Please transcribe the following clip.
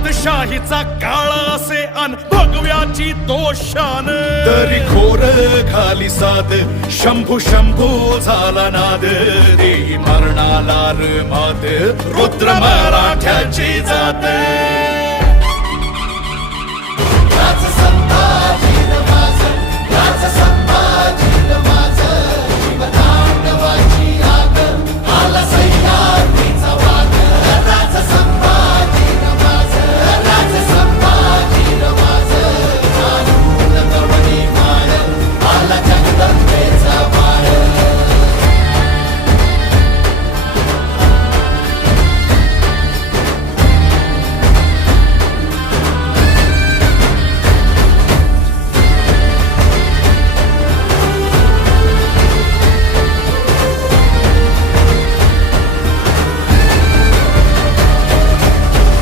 सातशाहीचा काळ असे अन भगव्याची तो शान, तरी घोर खाली साद शंभू शंभू झाला नाद, देई मरणाला र मात रुद्र मराठ्याची जात.